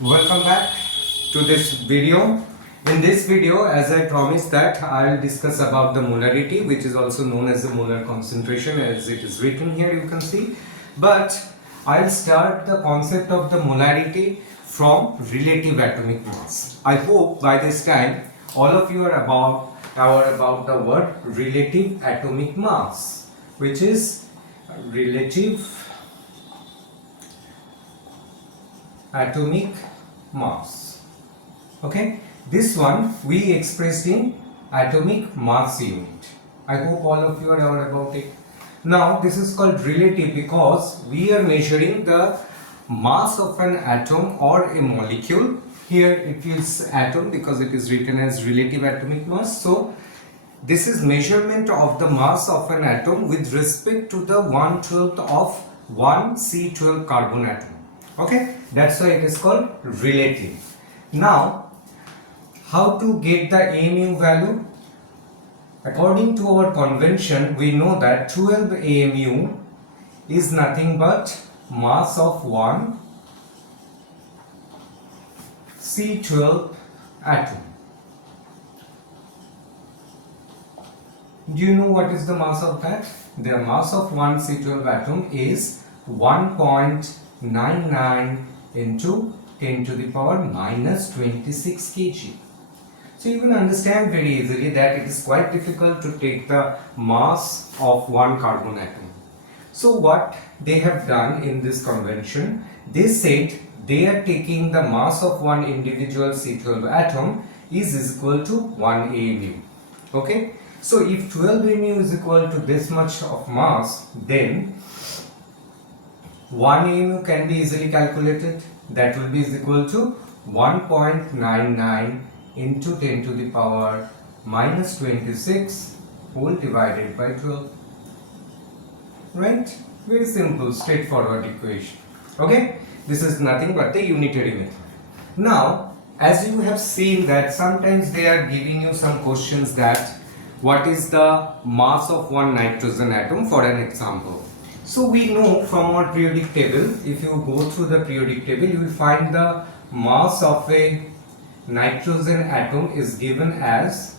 Welcome back to this video. In this video, as I promised, that I will discuss about the molarity, which is also known as the molar concentration, as it is written here, you can see. But I'll start the concept of the molarity from relative atomic mass. I hope by this time all of you are about the word relative atomic mass, which is relative atomic mass. Okay, this one we expressed in atomic mass unit. I hope all of you are aware about it. Now this is called relative because we are measuring the mass of an atom or a molecule. Here it is atom because it is written as relative atomic mass. So this is measurement of the mass of an atom with respect to the 1/12 of one C12 carbon atom. Okay, that's why it is called relative. Now, how to get the AMU value? According to our convention, we know that 12 AMU is nothing but mass of one C12 atom. Do you know what is the mass of that? The mass of one C12 atom is 1.99 into 10 to the power minus 26 kg. So you will understand very easily that it is quite difficult to take the mass of one carbon atom. So what they have done in this convention, they said they are taking the mass of one individual C12 atom is equal to 1 AMU. Okay, so if 12 AMU is equal to this much of mass, then 1 AMU can be easily calculated. That will be equal to 1.99 into 10 to the power minus 26 whole divided by 12. Right? Very simple, straightforward equation. Okay? This is nothing but the unitary method. Now, as you have seen that sometimes they are giving you some questions that what is the mass of one nitrogen atom for an example. So we know from our periodic table, if you go through the periodic table, you will find the mass of a nitrogen atom is given as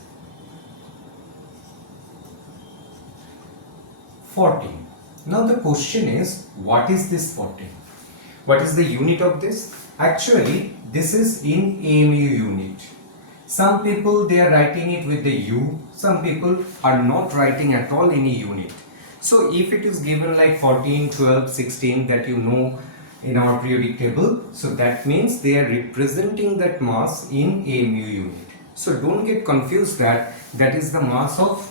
14. Now the question is, what is this 14? What is the unit of this? Actually, this is in AMU unit. Some people they are writing it with the U, some people are not writing at all any unit. So if it is given like 14, 12, 16 that you know in our periodic table, so that means they are representing that mass in AMU unit. So don't get confused that that is the mass of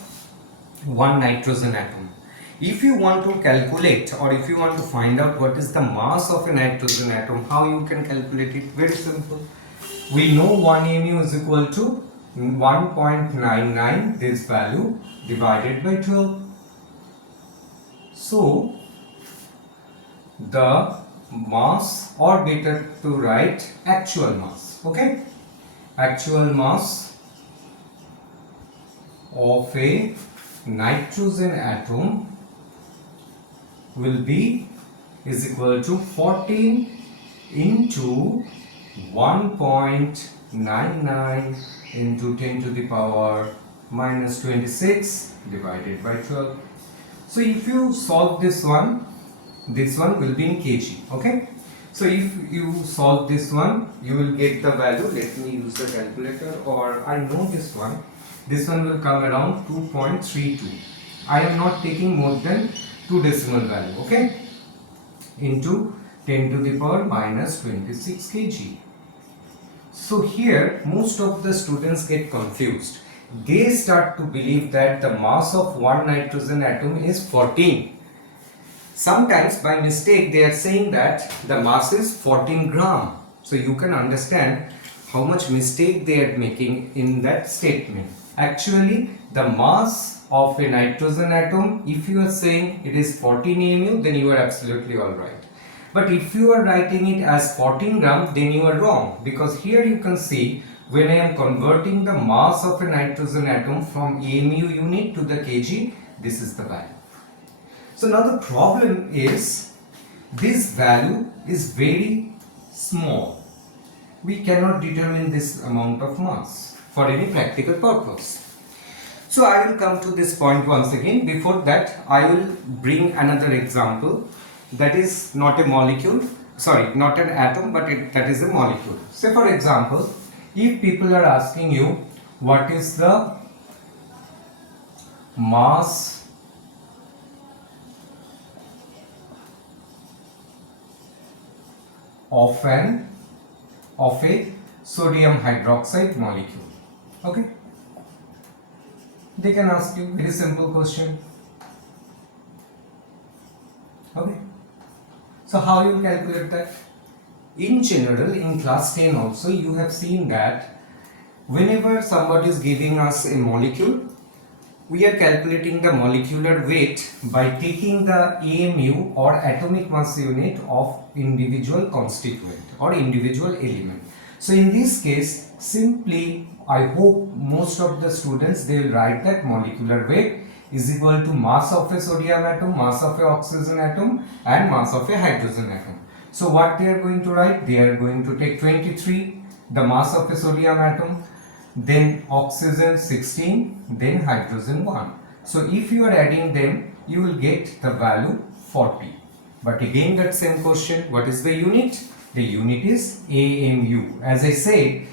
one nitrogen atom. If you want to calculate or if you want to find out what is the mass of a nitrogen atom, how you can calculate it? Very simple. We know 1 AMU is equal to 1.99 this value divided by 12. So the mass, or better to write actual mass, okay, actual mass of a nitrogen atom will be is equal to 14 into 1.99 into 10 to the power minus 26 divided by 12. So if you solve this one will be in kg. Okay, so if you solve this one, you will get the value. Let me use the calculator, or I know this one will come around 2.32. I am not taking more than 2 decimal value. Okay, into 10 to the power minus 26 kg. So here most of the students get confused. They start to believe that the mass of one nitrogen atom is 14. Sometimes by mistake they are saying that the mass is 14 gram. So you can understand how much mistake they are making in that statement. Actually, the mass of a nitrogen atom, if you are saying it is 14 AMU, then you are absolutely alright. But if you are writing it as 14 gram, then you are wrong, because here you can see when I am converting the mass of a nitrogen atom from AMU unit to the kg, this is the value. So now the problem is this value is very small. we cannot determine this amount of mass for any practical purpose. So I will come to this point once again. Before that, I will bring another example that is not a molecule, sorry, not an atom, but that is a molecule. Say for example, if people are asking you what is the mass of a sodium hydroxide molecule, okay, they can ask you very simple question, okay. So how you calculate that? In general, in class 10 also you have seen that whenever somebody is giving us a molecule, we are calculating the molecular weight by taking the AMU or atomic mass unit of individual constituent or individual element. So in this case, simply I hope most of the students, they will write that molecular weight is equal to mass of a sodium atom, mass of a oxygen atom and mass of a hydrogen atom. So what they are going to write? They are going to take 23, the mass of a sodium atom, then oxygen 16, then hydrogen 1. So if you are adding them, you will get the value 40. But again that same question, what is the unit? The unit is AMU. As I said,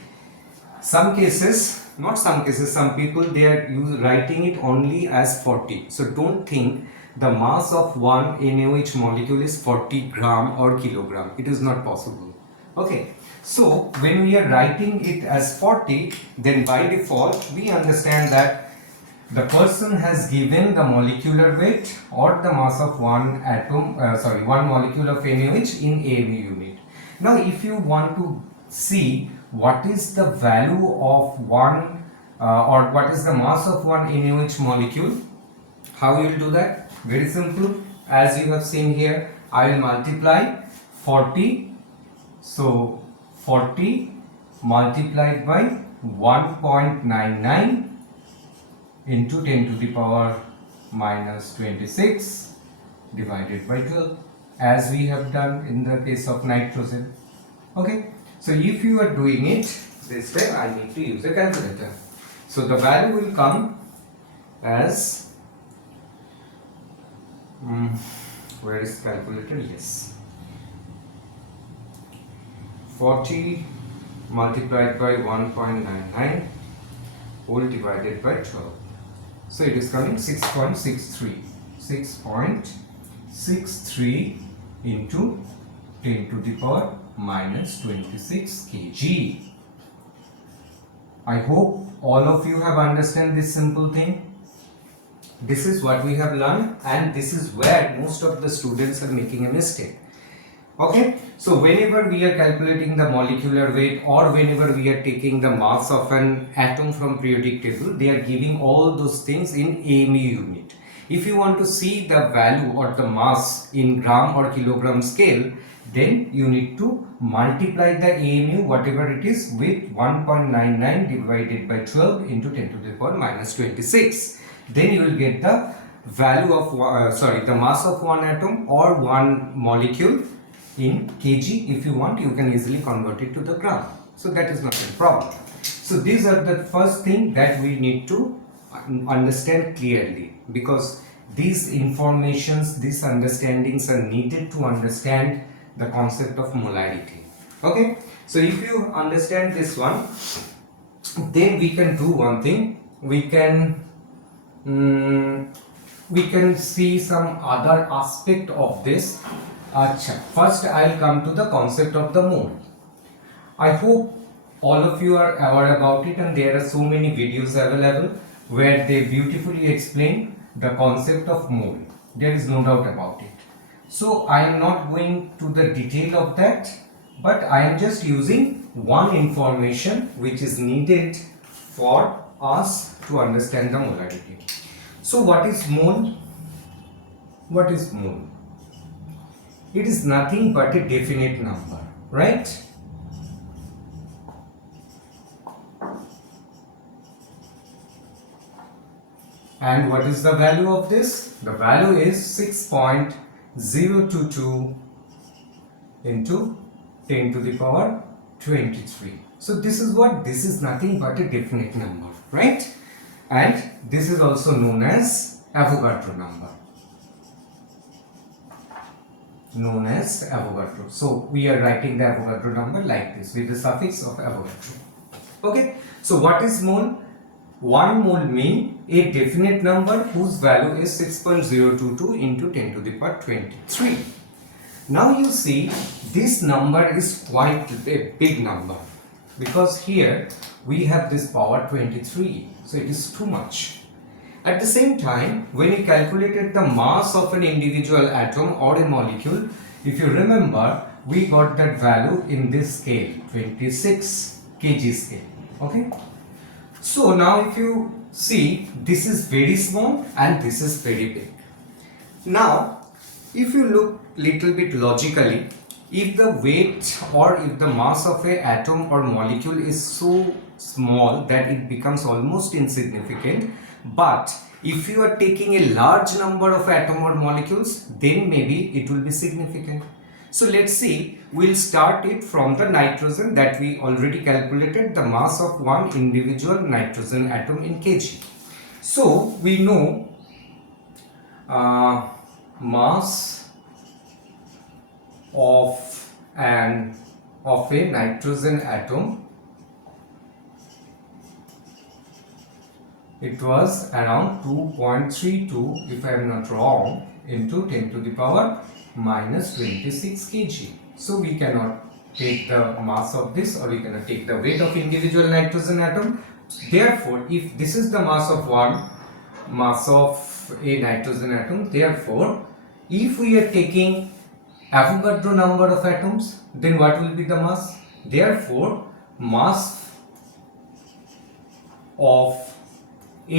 some cases, not some cases, some people they are writing it only as 40. So don't think the mass of one NaOH molecule is 40 gram or kilogram. It is not possible. Okay. So when we are writing it as 40, then by default we understand that the person has given the molecular weight or the mass of one atom, one molecule of NaOH in AMU unit. Now if you want to see what is the value of one or what is the mass of one NaOH molecule, how you will do that? Very simple. As you have seen here, I will multiply 40. So 40 multiplied by 1.99 into 10 to the power minus 26 divided by 12, as we have done in the case of nitrogen. Okay, so if you are doing it this way, I need to use a calculator. So the value will come as where is calculator? Yes, 40 multiplied by 1.99 whole divided by 12. So it is coming 6.63. 6.63 into 10 to the power minus 26 kg. I hope all of you have understand this simple thing. This is what we have learned, and this is where most of the students are making a mistake. Okay, so whenever we are calculating the molecular weight or whenever we are taking the mass of an atom from periodic table, they are giving all those things in AMU unit. If you want to see the value or the mass in gram or kilogram scale, then you need to multiply the AMU whatever it is with 1.99 divided by 12 into 10 to the power minus 26. Then you will get the value of the mass of one atom or one molecule in kg. If you want, you can easily convert it to the gram. So that is not a problem. So these are the first thing that we need to understand clearly, because these informations, these understandings are needed to understand the concept of molarity. Okay, so if you understand this one, then we can do one thing. We can see some other aspect of this. First I'll come to the concept of the mole. I hope all of you are aware about it, and there are so many videos available where they beautifully explain the concept of mole. There is no doubt about it. So I am not going to the detail of that, but I am just using one information which is needed for us to understand the molarity. So what is mole? What is mole? It is nothing but a definite number, right? And what is the value of this? The value is 6.022 into 10 to the power 23. So this is what? This is nothing but a definite number, right? And this is also known as Avogadro number. Known as Avogadro. So we are writing the Avogadro number like this with the suffix of Avogadro. Okay. So what is mole? 1 mole mean a definite number whose value is 6.022 into 10 to the power 23. Now you see this number is quite a big number because here we have this power 23, so it is too much. At the same time, when you calculated the mass of an individual atom or a molecule, if you remember, we got that value in this scale, 26 kg scale. Okay. So now if you see, this is very small and this is very big. Now, if you look little bit logically, if the weight or if the mass of a atom or molecule is so small that it becomes almost insignificant, but if you are taking a large number of atom or molecules, then maybe it will be significant. So let's see, we'll start it from the nitrogen that we already calculated the mass of one individual nitrogen atom in kg. So we know mass of a nitrogen atom, it was around 2.32 if I am not wrong into 10 to the power minus 26 kg. So we cannot take the mass of this, or we cannot take the weight of individual nitrogen atom. Therefore, if this is the mass of a nitrogen atom, therefore if we are taking Avogadro number of atoms, then what will be the mass? Therefore, mass of Na,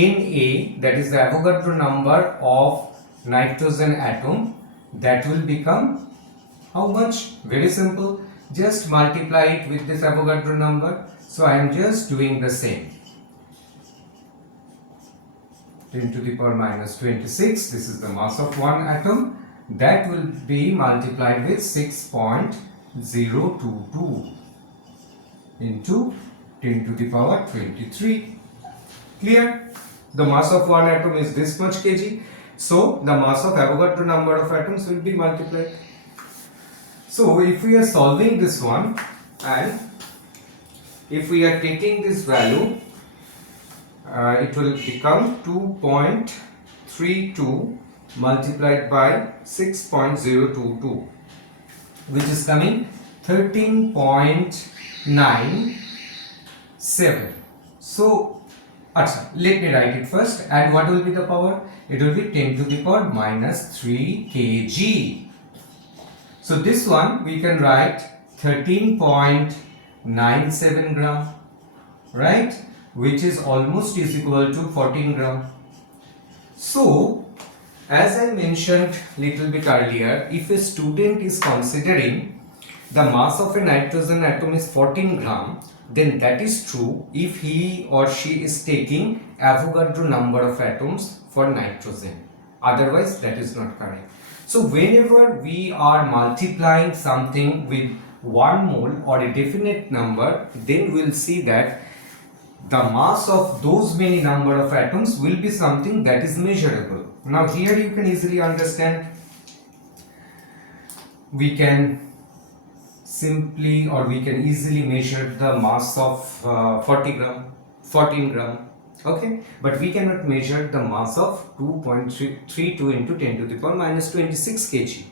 that is the Avogadro number of nitrogen atom, that will become how much? Very simple, just multiply it with this Avogadro number. So I am just doing the same. 10 to the power minus 26, this is the mass of one atom, that will be multiplied with 6.022 into 10 to the power 23. Clear? The mass of one atom is this much kg. So the mass of Avogadro number of atoms will be multiplied. So if we are solving this one and if we are taking this value, it will become 2.32 multiplied by 6.022, which is coming 13.97. So let me write it first. And what will be the power? It will be 10 to the power minus 3 kg. So this one we can write 13.97 gram, right? Which is almost is equal to 14 gram. So as I mentioned little bit earlier, if a student is considering the mass of a nitrogen atom is 14 gram, then that is true if he or she is taking Avogadro number of atoms for nitrogen. Otherwise, that is not correct. So whenever we are multiplying something with 1 mole or a definite number, then we will see that the mass of those many number of atoms will be something that is measurable. Now here you can easily understand, we can simply or we can easily measure the mass of 14 gram, okay, but we cannot measure the mass of 2.32 into 10 to the power minus 26 kg.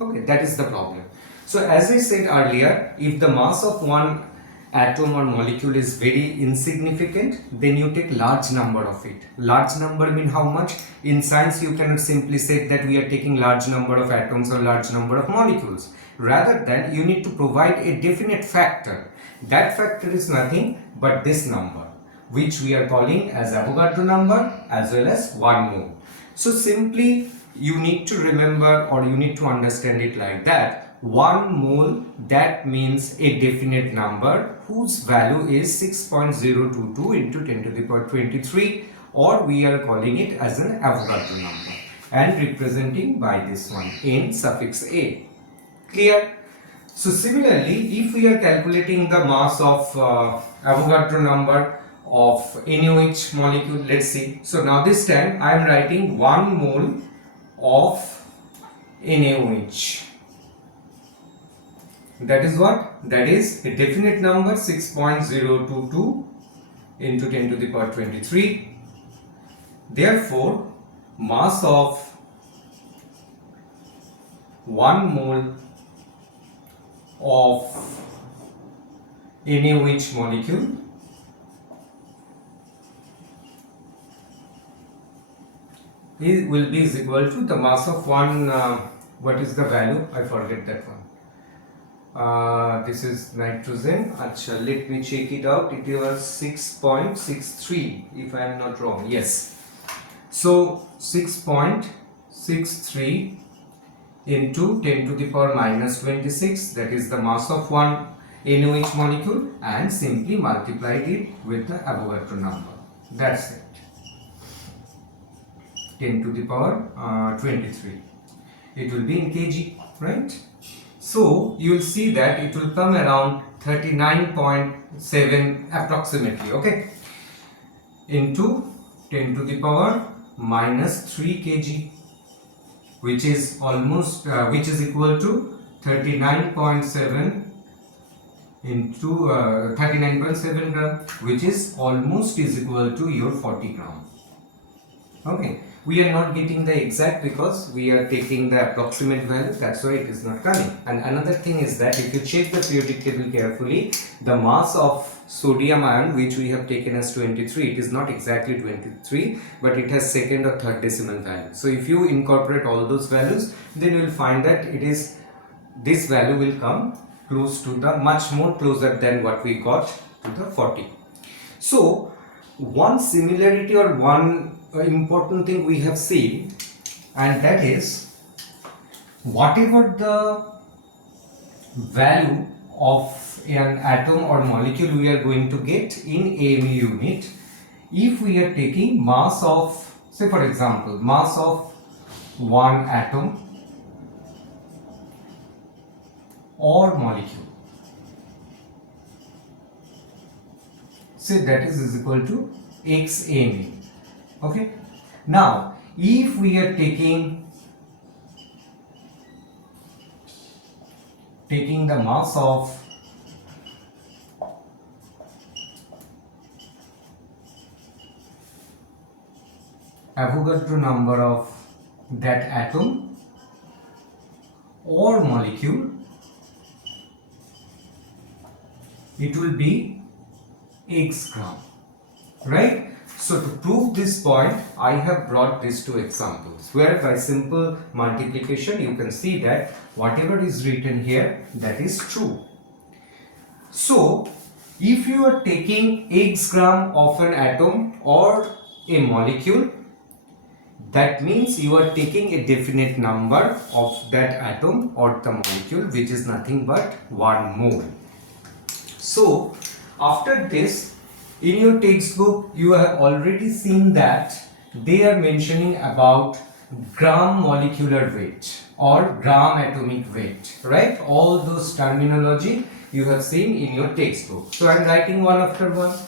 Okay, that is the problem. So as I said earlier, if the mass of one atom or molecule is very insignificant, then you take large number of it. Large number mean how much? In science you cannot simply say that we are taking large number of atoms or large number of molecules. Rather than you need to provide a definite factor. That factor is nothing but this number, which we are calling as Avogadro number as well as 1 mole. So simply you need to remember or you need to understand it like that. 1 mole, that means a definite number whose value is 6.022 into 10 to the power 23, or we are calling it as an Avogadro number and representing by this one n suffix a. Clear? So similarly, if we are calculating the mass of Avogadro number of any which molecule, let's see. So now this time I am writing 1 mole of NaOH. That is what? That is a definite number 6.022 into 10 to the power 23. Therefore, mass of 1 mole of NaOH molecule will be is equal to the mass of one, what is the value? I forget that one. This is nitrogen. Achha, let me check it out. It was 6.63 if I am not wrong. Yes. So 6.63 into 10 to the power minus 26, that is the mass of one NaOH molecule, and simply multiplied it with the Avogadro number. That's it. 10 to the power 23. It will be in kg, right? So you will see that it will come around 39.7 approximately, okay, into 10 to the power minus 3 kg, which is almost which is equal to 39.7 into 39.7 gram, which is almost is equal to your 40 gram. Okay, we are not getting the exact because we are taking the approximate value, that's why it is not coming. And another thing is that if you check the periodic table carefully, the mass of sodium ion which we have taken as 23, it is not exactly 23, but it has second or third decimal value. So if you incorporate all those values, then you will find that it is, this value will come close to the, much more closer than what we got to the 40. So one similarity or one important thing we have seen, and that is whatever the value of an atom or molecule we are going to get in AMU unit, if we are taking mass of, say for example, mass of one atom or molecule, say that is equal to x AMU. Okay, now if we are taking the mass of Avogadro number of that atom or molecule, it will be x gram, right? So to prove this point, I have brought these two examples where by simple multiplication you can see that whatever is written here, that is true. So if you are taking x gram of an atom or a molecule, that means you are taking a definite number of that atom or the molecule, which is nothing but 1 mole. So after this, in your textbook you have already seen that they are mentioning about gram molecular weight or gram atomic weight, right? All those terminology you have seen in your textbook. So I am writing one after one,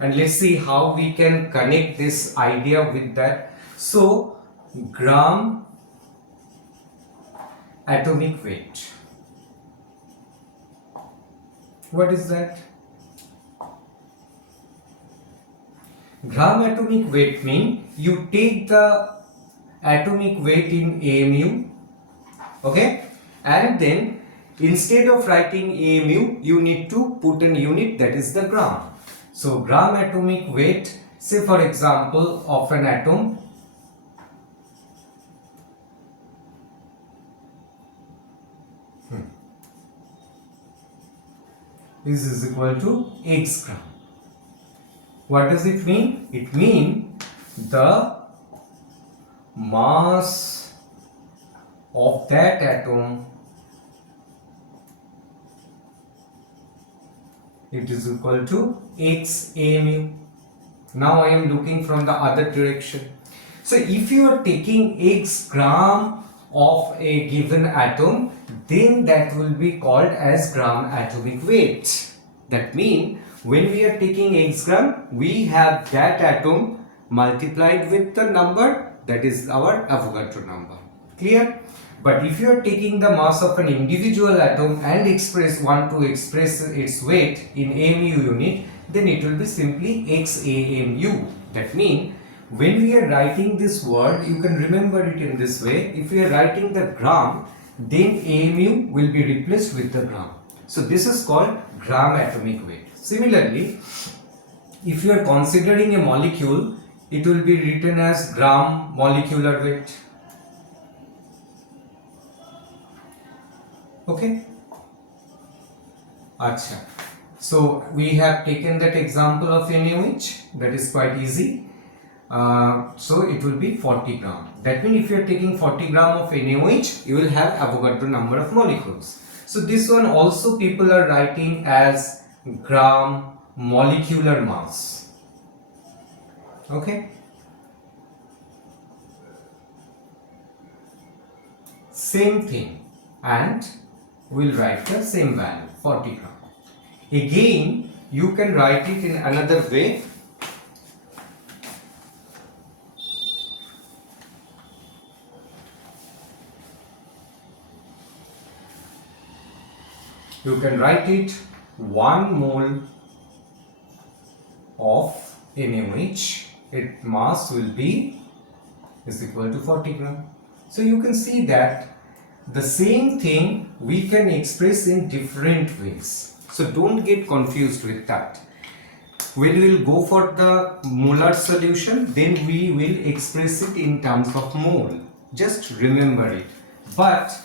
and let's see how we can connect this idea with that. So gram atomic weight, what is that? Gram atomic weight means you take the atomic weight in AMU, okay, and then instead of writing AMU you need to put an unit, that is the gram. So gram atomic weight, say for example of an atom, this is equal to x gram. What does it mean? It means the mass of that atom, it is equal to x AMU. Now I am looking from the other direction. So if you are taking x gram of a given atom, then that will be called as gram atomic weight. That means when we are taking x gram, we have that atom multiplied with the number, that is our Avogadro number. Clear? But if you are taking the mass of an individual atom and want to express its weight in mu unit, then it will be simply XAMU. That means when we are writing this word, you can remember it in this way. If we are writing the gram, then AMU will be replaced with the gram. So this is called gram atomic weight. Similarly, if you are considering a molecule, it will be written as gram molecular weight. Okay. Acha. So we have taken that example of NaOH, that is quite easy. So it will be 40 gram. That means if you are taking 40 gram of NaOH, you will have Avogadro number of molecules. So this one also people are writing as gram molecular mass. Okay. Same thing, and we'll write the same value, 40 gram. Again, you can write it in another way. You can write it 1 mole of NaOH, its mass will be is equal to 40 gram. So you can see that the same thing we can express in different ways. So don't get confused with that. When we will go for the molar solution, then we will express it in terms of mole. Just remember it. But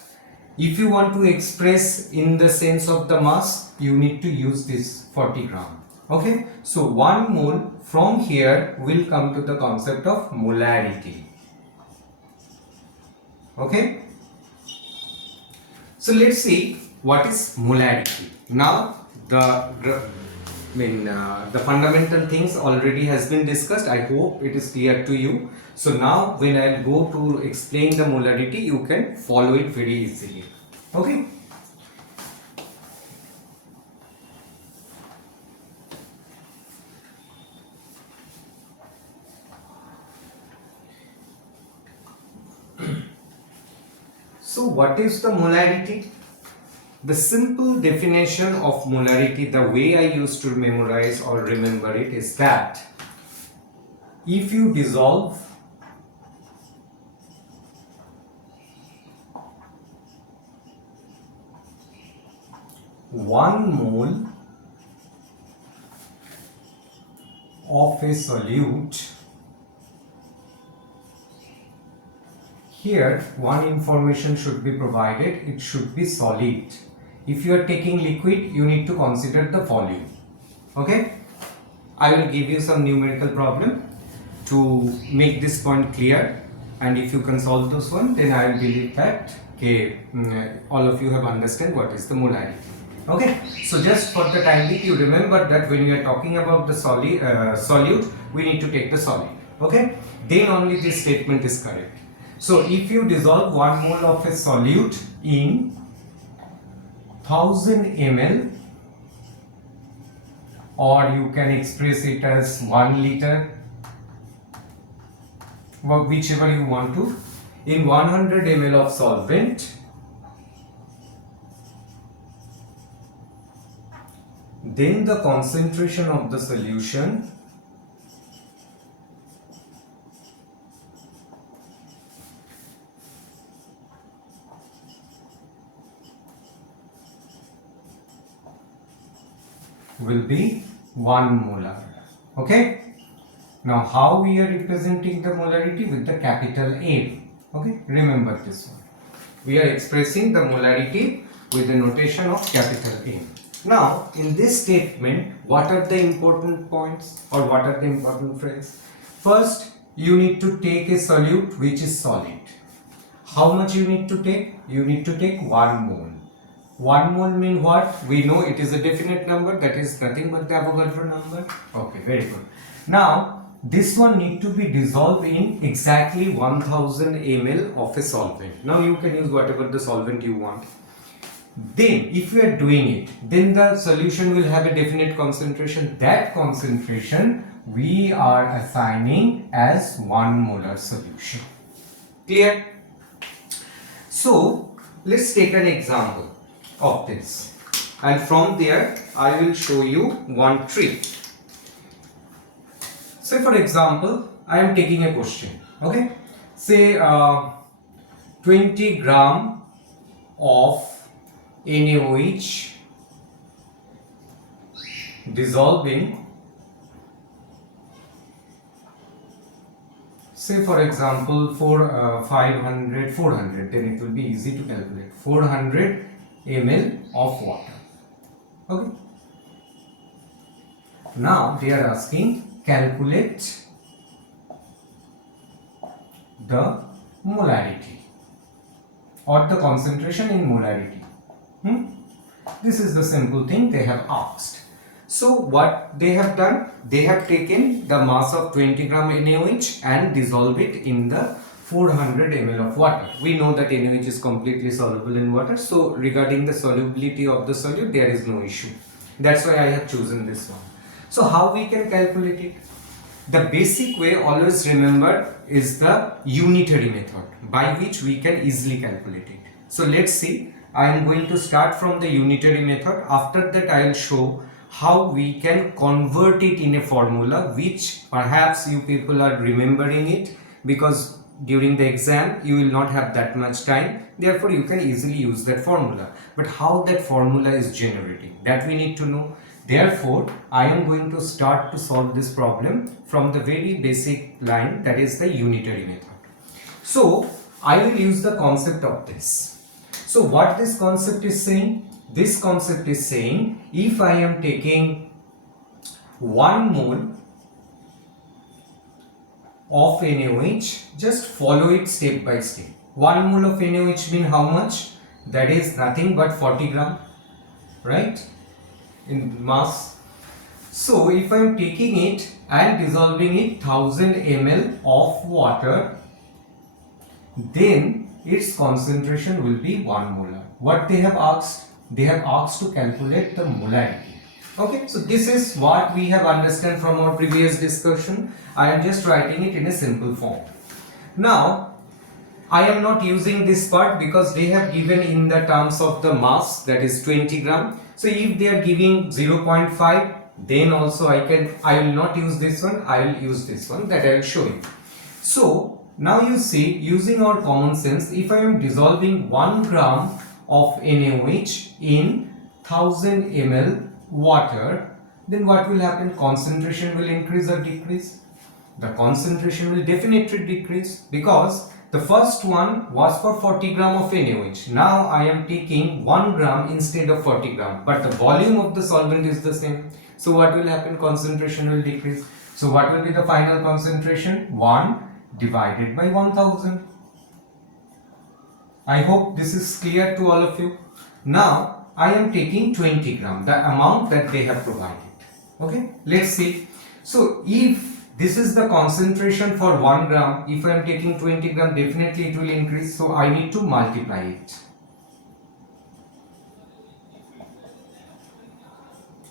if you want to express in the sense of the mass, you need to use this 40 gram. Okay, so 1 mole from here will come to the concept of molarity. Okay, so let's see what is molarity. Now the fundamental things already has been discussed. I hope it is clear to you. So now when I go to explain the molarity, you can follow it very easily. Okay. So what is the molarity? The simple definition of molarity, the way I used to memorize or remember it, is that if you dissolve one mole of a solute, here one information should be provided, it should be solid. If you are taking liquid, you need to consider the volume. Okay, I will give you some numerical problem to make this point clear, and if you can solve this one, then I will believe that all of you have understand what is the molarity. Okay, so just for the time being, you remember that when you are talking about the solute, we need to take the solid. Okay, then only this statement is correct. So if you dissolve 1 mole of a solute in 1000 ml, or you can express it as 1 liter, whichever you want to, in 100 ml of solvent, then the concentration of the solution will be 1 molar. Okay, now how we are representing the molarity? With the capital M. Okay, remember this one, we are expressing the molarity with the notation of capital M. Now in this statement, what are the important points, or what are the important phrases? First, you need to take a solute which is solid. How much you need to take? You need to take 1 mole. 1 mole mean what? We know it is a definite number, that is nothing but the Avogadro number. Okay, very good. Now this one need to be dissolved in exactly 1000 ml of a solvent. Now you can use whatever the solvent you want. Then if we are doing it, then the solution will have a definite concentration. That concentration we are assigning as 1 molar solution. Clear? So let's take an example of this, and from there I will show you one trick. Say for example, I am taking a question, okay? Say 20 gram of NaOH dissolving, say for example 400, then it will be easy to calculate, 400 ml of water. Okay. Now they are asking calculate the molarity or the concentration in molarity. This is the simple thing they have asked. So what they have done, they have taken the mass of 20 gram NaOH and dissolved it in the 400 ml of water. We know that NaOH is completely soluble in water, so regarding the solubility of the solute there is no issue. That's why I have chosen this one. So how we can calculate it? The basic way, always remember, is the unitary method by which we can easily calculate it. So let's see. I am going to start from the unitary method. After that I will show how we can convert it in a formula, which perhaps you people are remembering it, because during the exam you will not have that much time, therefore you can easily use that formula. But how that formula is generating, that we need to know. Therefore I am going to start to solve this problem from the very basic line, that is the unitary method. So I will use the concept of this. So what this concept is saying? This concept is saying, if I am taking 1 mole of NaOH, just follow it step by step. 1 mole of NaOH means how much? That is nothing but 40 gram, right, in mass. So if I am taking it and dissolving it 1000 ml of water, then its concentration will be 1 molar. What they have asked? They have asked to calculate the molarity. Okay, so this is what we have understood from our previous discussion. I am just writing it in a simple form. Now I am not using this part because they have given in the terms of the mass, that is 20 gram. So if they are giving 0.5, then also I will not use this one, I will use this one that I will show you. So now you see, using our common sense, if I am dissolving 1 gram of NaOH in 1000 ml water, then what will happen? Concentration will increase or decrease? The concentration will definitely decrease, because the first one was for 40 gram of NaOH. Now I am taking 1 gram instead of 40 gram, but the volume of the solvent is the same. So what will happen? Concentration will decrease. So what will be the final concentration? 1 divided by 1000. I hope this is clear to all of you. Now I am taking 20 gram, the amount that they have provided. Okay, let's see. So if this is the concentration for 1 gram, if I am taking 20 gram, definitely it will increase. So I need to multiply it.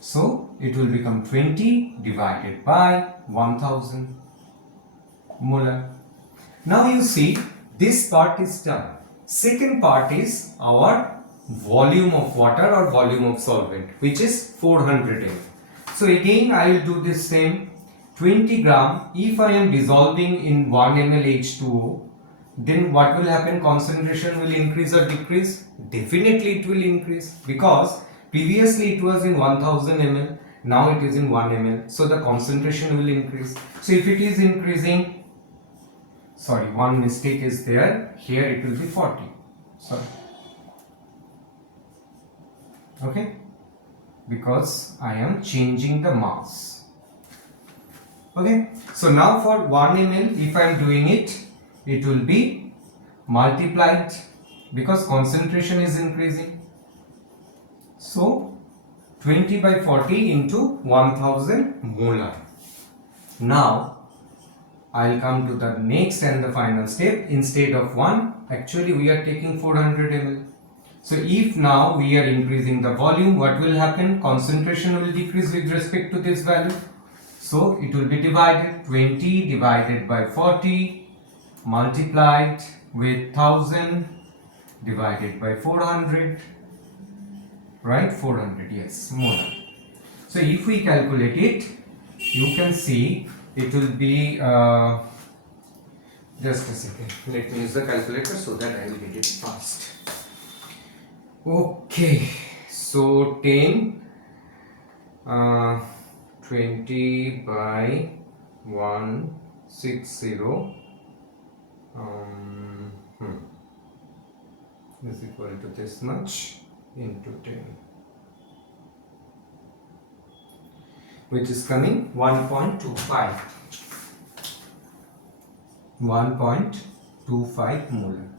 So it will become 20 divided by 1000 molar. Now you see, this part is done. Second part is our volume of water or volume of solvent, which is 400 ml. So again I will do the same. 20 gram, if I am dissolving in 1 ml H2O, then what will happen? Concentration will increase or decrease? Definitely it will increase, because previously it was in 1000 ml, now it is in 1 ml, so the concentration will increase. So if it is increasing, sorry, one mistake is there, here it will be 40, sorry, okay, because I am changing the mass. Okay, so now for 1 ml, if I am doing it, it will be multiplied, because concentration is increasing. So 20 by 40 into 1000 molar. Now I will come to the next and the final step. Instead of 1, actually we are taking 400 ml. So if now we are increasing the volume, what will happen? Concentration will decrease with respect to this value. So it will be divided, 20 divided by 40 multiplied with 1000 divided by 400, right? 400, yes, molar. So if we calculate it, you can see it will be just a second, let me use the calculator so that I will get it fast. Okay, so 10 20 by 160 is equal to this much into 10, which is coming 1.25 molar.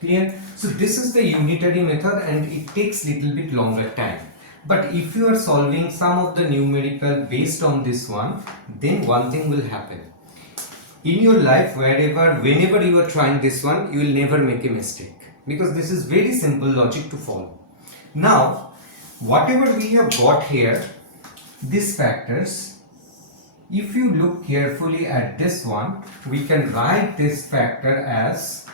Clear? So this is the unitary method and it takes little bit longer time. But if you are solving some of the numerical based on this one, then one thing will happen. In your life, whenever you are trying this one, you will never make a mistake. Because this is very simple logic to follow. Now, whatever we have got here, these factors, if you look carefully at this one, we can write this factor as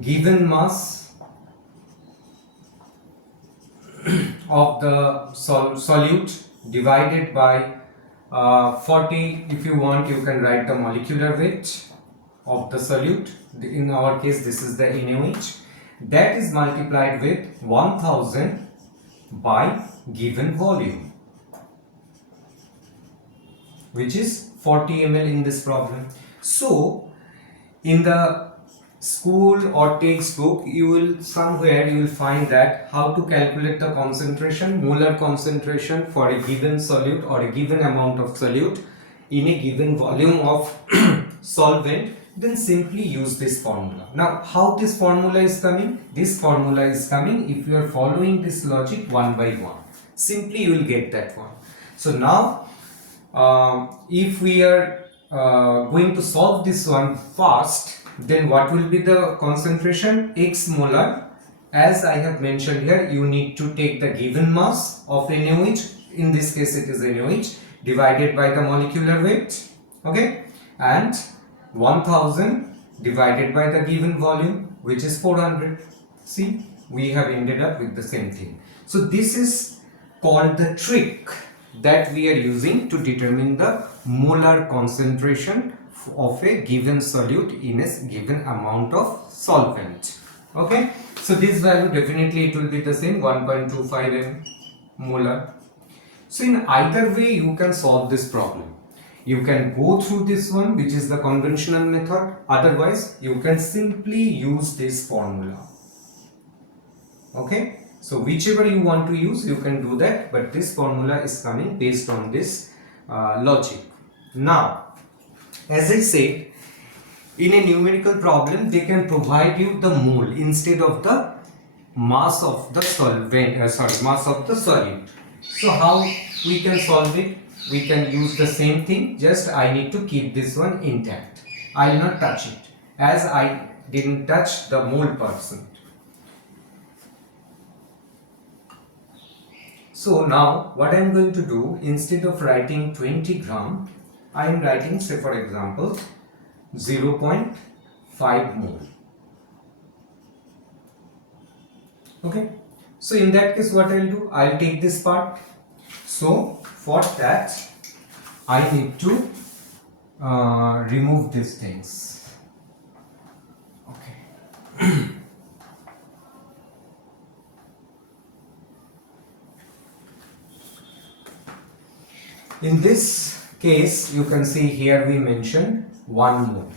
given mass of the solute divided by 40. If you want, you can write the molecular weight of the solute. In our case, this is the NaOH. That is multiplied with 1000 by given volume, which is 40 ml in this problem. So, in the school or textbook, you will find that how to calculate the concentration, molar concentration for a given solute or a given amount of solute in a given volume of solvent. Then simply use this formula. Now, how this formula is coming? This formula is coming if you are following this logic one by one. Simply you will get that one. So now, if we are going to solve this one fast, then what will be the concentration? X molar. As I have mentioned here, you need to take the given mass of NaOH. In this case, it is NaOH divided by the molecular weight. Okay, and 1000 divided by the given volume, which is 400. See, we have ended up with the same thing. So this is called the trick that we are using to determine the molar concentration of a given solute in a given amount of solvent. Okay, so this value definitely it will be the same, 1.25 molar. So in either way you can solve this problem. You can go through this one, which is the conventional method. Otherwise, you can simply use this formula. Okay, so whichever you want to use, you can do that. But this formula is coming based on this logic. Now, as I said, in a numerical problem, they can provide you the mole instead of the mass of the solvent. Mass of the solute. So how we can solve it? We can use the same thing, just I need to keep this one intact. I will not touch it, as I didn't touch the mole percent. So now what I am going to do, instead of writing 20 gram, I am writing, say for example, 0.5 mole. Okay, so in that case what I will do, I will take this part. So for that, I need to remove these things. Okay. In this case, you can see here we mentioned 1 mole.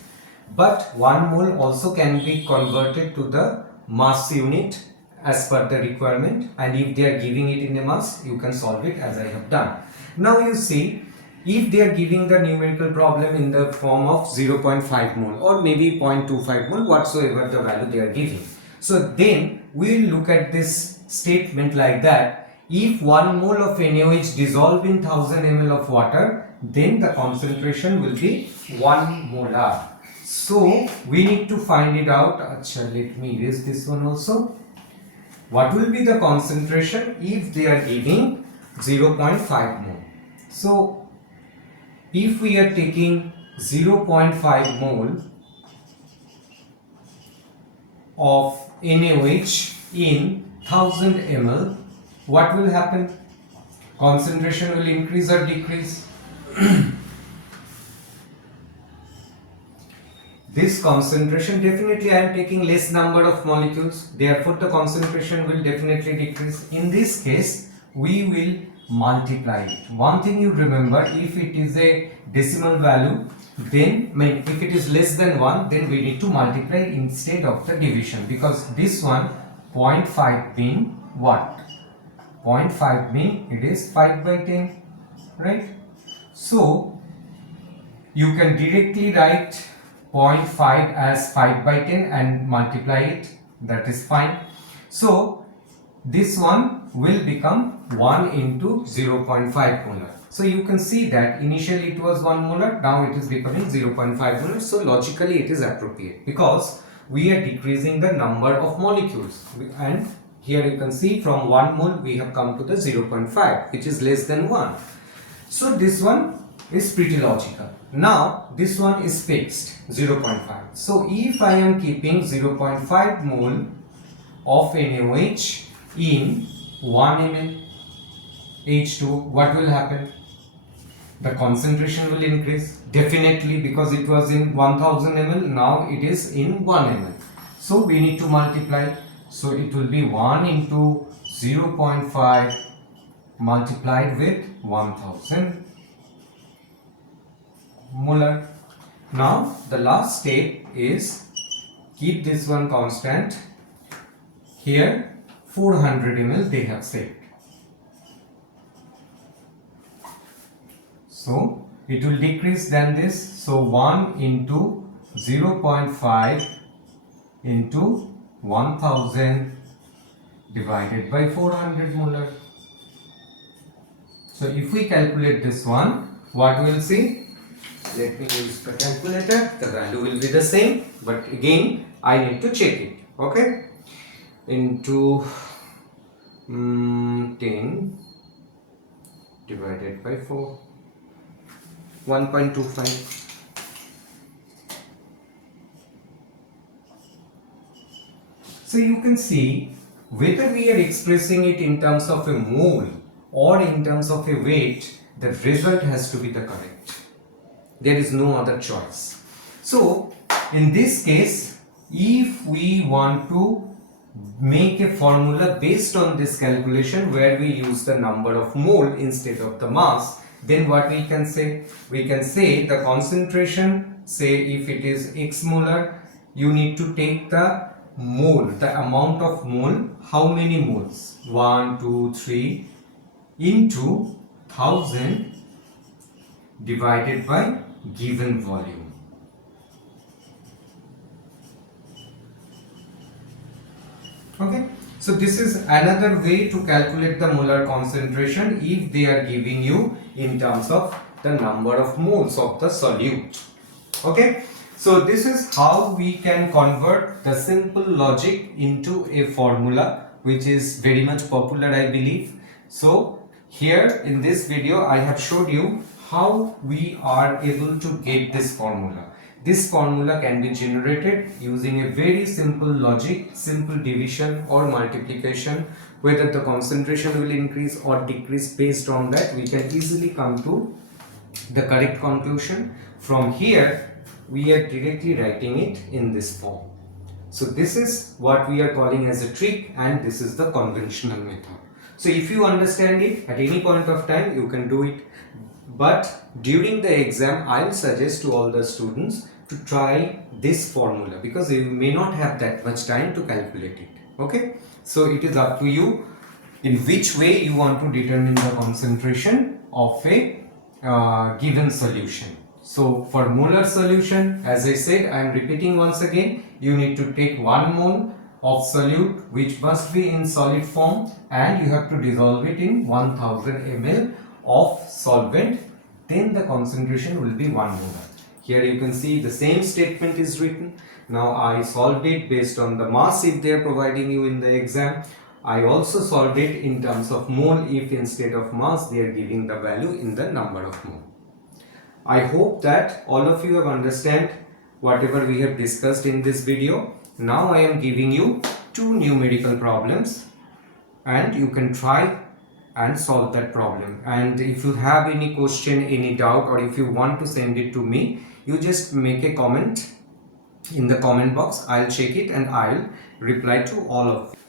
But 1 mole also can be converted to the mass unit as per the requirement, and if they are giving it in a mass, you can solve it as I have done. Now you see, if they are giving the numerical problem in the form of 0.5 mole or maybe 0.25 mole, whatsoever the value they are giving. So then we will look at this statement like that: if 1 mole of NaOH dissolve in 1000 ml of water, then the concentration will be 1 molar. So we need to find it out. Achha, let me erase this one also. What will be the concentration if they are giving 0.5 mole? So if we are taking 0.5 mole of NaOH in 1000 ml, what will happen? Concentration will increase or decrease? This concentration, definitely I am taking less number of molecules, therefore the concentration will definitely decrease. In this case, we will multiply it. One thing you remember, if it is a decimal value, then if it is less than 1, then we need to multiply instead of the division, because this one 0.5 being what? 0.5 mean it is 5 by 10, right? So you can directly write 0.5 as 5 by 10 and multiply it, that is fine. So this one will become 1 into 0.5 molar. So you can see that initially it was 1 molar, now it is becoming 0.5 molar. So logically it is appropriate because we are decreasing the number of molecules, and here you can see from 1 mole we have come to the 0.5, which is less than 1. So this one is pretty logical. Now this one is fixed, 0.5. So if I am keeping 0.5 mole of NaOH in 1 ml H2, what will happen? The concentration will increase definitely, because it was in 1000 ml, now it is in 1 ml. So we need to multiply. So it will be 1 into 0.5 multiplied with 1000 molar. Now the last step is keep this one constant. Here 400 ml they have said. So it will decrease than this. So 1 into 0.5 into 1000 divided by 400 molar. So if we calculate this one, what we will see? Let me use the calculator. The value will be the same, but again I need to check it. Okay, into 10 divided by 4, 1.25. So you can see whether we are expressing it in terms of a mole or in terms of a weight, the result has to be the correct. There is no other choice. So in this case, if we want to make a formula based on this calculation where we use the number of mole instead of the mass, then what we can say? We can say the concentration, say if it is x molar, you need to take the mole, the amount of mole, how many moles? 1, 2, 3 into 1000 divided by given volume. Okay, so this is another way to calculate the molar concentration if they are giving you in terms of the number of moles of the solute. Okay, so this is how we can convert the simple logic into a formula, which is very much popular, I believe. So here in this video I have showed you how we are able to get this formula. This formula can be generated using a very simple logic, simple division or multiplication. Whether the concentration will increase or decrease, based on that we can easily come to the correct conclusion. From here we are directly writing it in this form. So this is what we are calling as a trick, and this is the conventional method. So if you understand it at any point of time, you can do it. But during the exam, I will suggest to all the students to try this formula, because you may not have that much time to calculate it. Okay, so it is up to you in which way you want to determine the concentration of a given solution. So for molar solution, as I said, I am repeating once again, you need to take 1 mole of solute which must be in solid form, and you have to dissolve it in 1000 ml of solvent, then the concentration will be 1 molar. Here you can see the same statement is written. Now I solved it based on the mass if they are providing you in the exam. I also solved it in terms of mole if instead of mass they are giving the value in the number of mole. I hope that all of you have understand whatever we have discussed in this video. Now I am giving you two numerical problems and you can try and solve that problem. And if you have any question, any doubt, or if you want to send it to me, you just make a comment in the comment box. I'll check it and I'll reply to all of you.